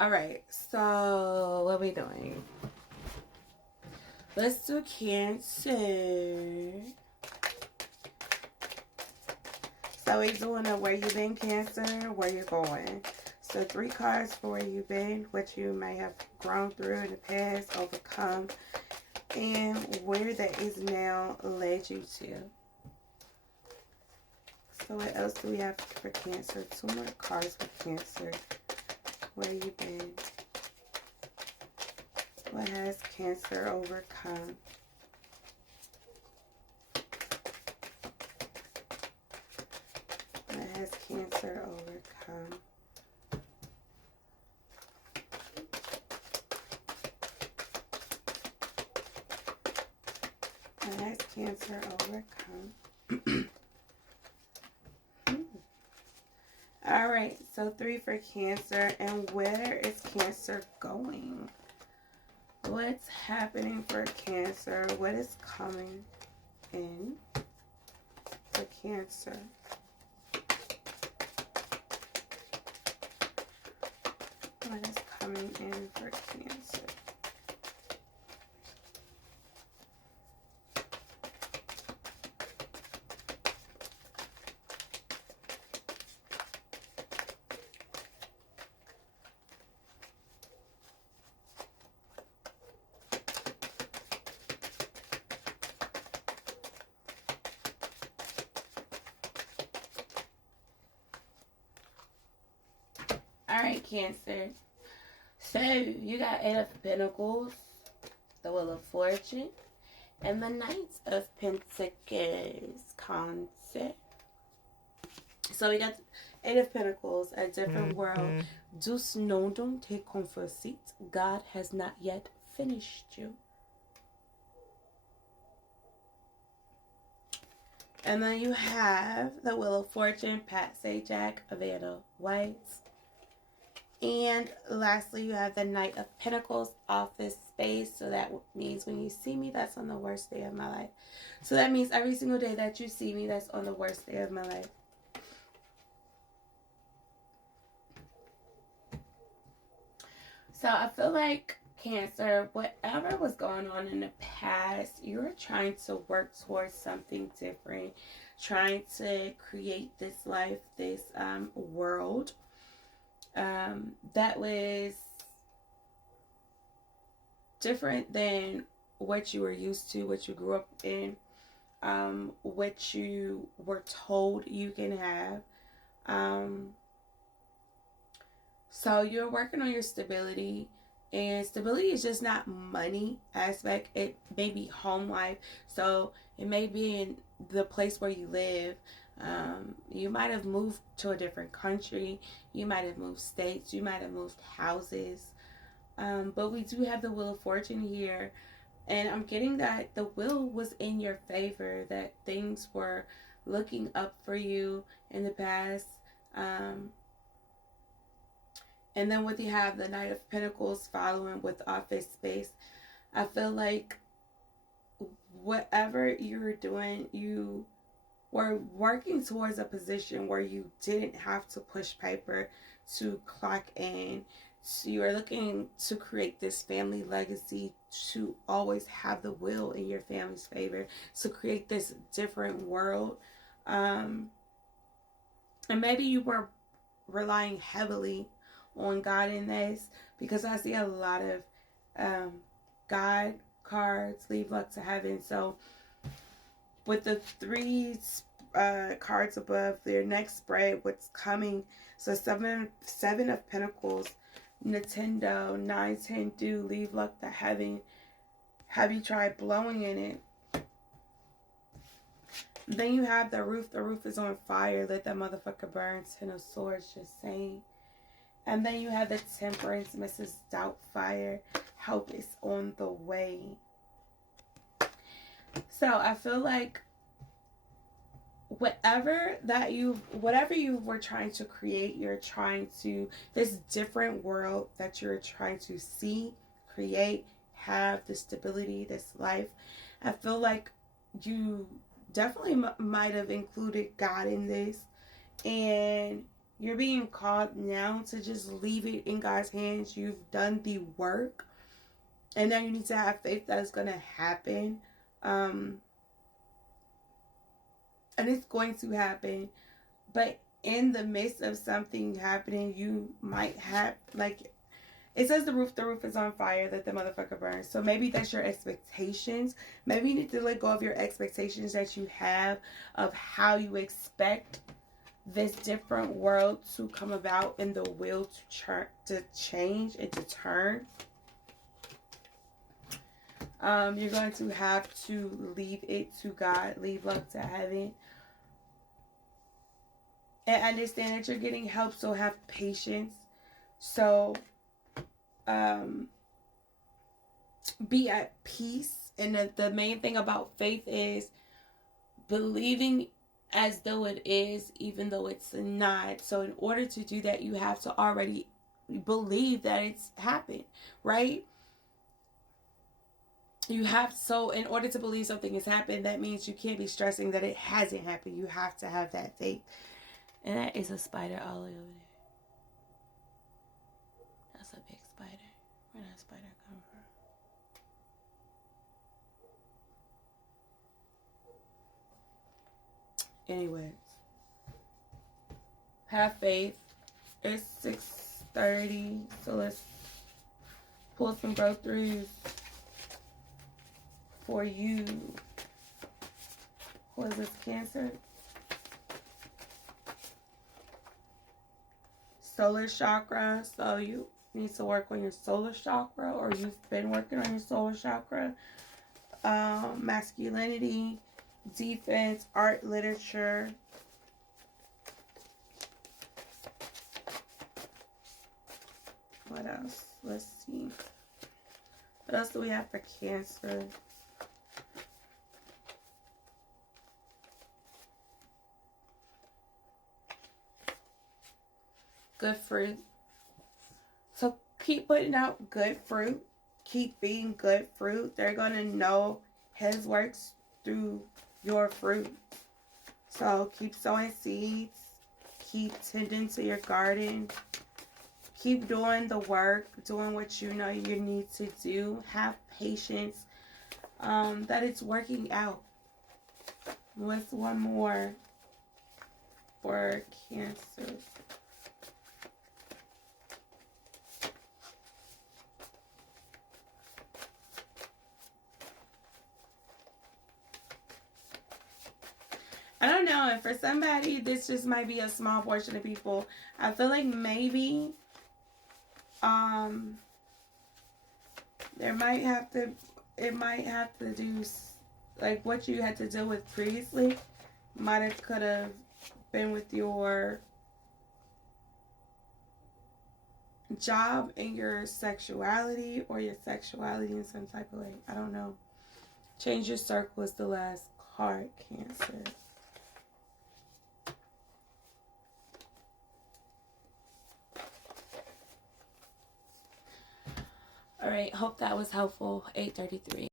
All right, so what are we doing? Let's do Cancer. So we're doing a where you been, Cancer, where you going. So 3 cards for where you been, what you may have grown through in the past, overcome, and where that is now led you to. So what else do we have for Cancer? 2 more cards for Cancer. Where you been? What has Cancer overcome? What has Cancer overcome? What has Cancer overcome? All right, so 3 for Cancer. And where is Cancer going? What's happening for Cancer? What is coming in for Cancer? What is coming in for Cancer? Alright, Cancer. So, you got 8 of Pentacles, the Wheel of Fortune, and the Knight of Pentacles, Cancer. So, we got 8 of Pentacles, a different world. Douce non don't take comfort. God has not yet finished you. And then you have the Wheel of Fortune, Pat Sajak, Vanna White. And lastly, you have the Knight of Pentacles, Office Space. So that means when you see me, that's on the worst day of my life. So that means every single day that you see me, that's on the worst day of my life. So I feel like Cancer, whatever was going on in the past, you were trying to work towards something different, trying to create this life, this world that was different than what you were used to, what you grew up in, what you were told you can have. So you're working on your stability, and stability is just not money aspect. It may be home life. So it may be in the place where you live. You might have moved to a different country. You might have moved states. You might have moved houses. But we do have the Wheel of Fortune here. And I'm getting that the wheel was in your favor, that things were looking up for you in the past. And then what you have, the Knight of Pentacles following with Office Space. I feel like whatever you were doing, you were working towards a position where you didn't have to push paper to clock in. So you are looking to create this family legacy, to always have the will in your family's favor, to create this different world. And maybe you were relying heavily on God in this, because I see a lot of God cards, leave luck to heaven. So with the 3 cards above their next spread, what's coming? So seven of Pentacles, Nintendo, 9, 10, do leave luck to heaven. Have you tried blowing in it? Then you have the roof. The roof is on fire. Let that motherfucker burn. 10 of Swords, just saying. And then you have the Temperance, Mrs. Doubtfire. Help is on the way. So I feel like whatever you were trying to create, you're trying to, this different world that you're trying to see, create, have the stability, this life. I feel like you definitely might have included God in this, and You're being called now to just leave it in God's hands. You've done the work. And now you need to have faith that it's going to happen. And it's going to happen. But in the midst of something happening, you might have, like, it says the roof is on fire, that the motherfucker burns. So maybe that's your expectations. Maybe you need to let go of your expectations that you have of how you expect this different world to come about and the will to change and to turn. You're going to have to leave it to God, leave love to heaven, and understand that you're getting help. So have patience. So be at peace. And the main thing about faith is believing as though it is, even though it's not. So in order to do that, you have to already believe that it's happened, right? You have, so in order to believe something has happened, that means you can't be stressing that it hasn't happened. You have to have that faith. And that is a spider all over there. That's a big spider. Where did that spider come from? Anyways, have faith. It's 6:30, so let's pull some growth throughs for you. What is this, Cancer? Solar chakra. So you need to work on your solar chakra, or you've been working on your solar chakra. Masculinity, defense, art, literature. What else? Let's see. What else do we have for Cancer? Good fruit. So keep putting out good fruit. Keep being good fruit. They're going to know His works through your fruit. So keep sowing seeds. Keep tending to your garden. Keep doing the work. Doing what you know you need to do. Have patience that it's working out. What's one more for Cancer? I don't know. And for somebody, this just might be a small portion of people. I feel like maybe it might have to do, like, what you had to deal with previously could have been with your job and your sexuality, or your sexuality in some type of way. I don't know. Change your circle is the last card, Cancer. All right, hope that was helpful. 8:33.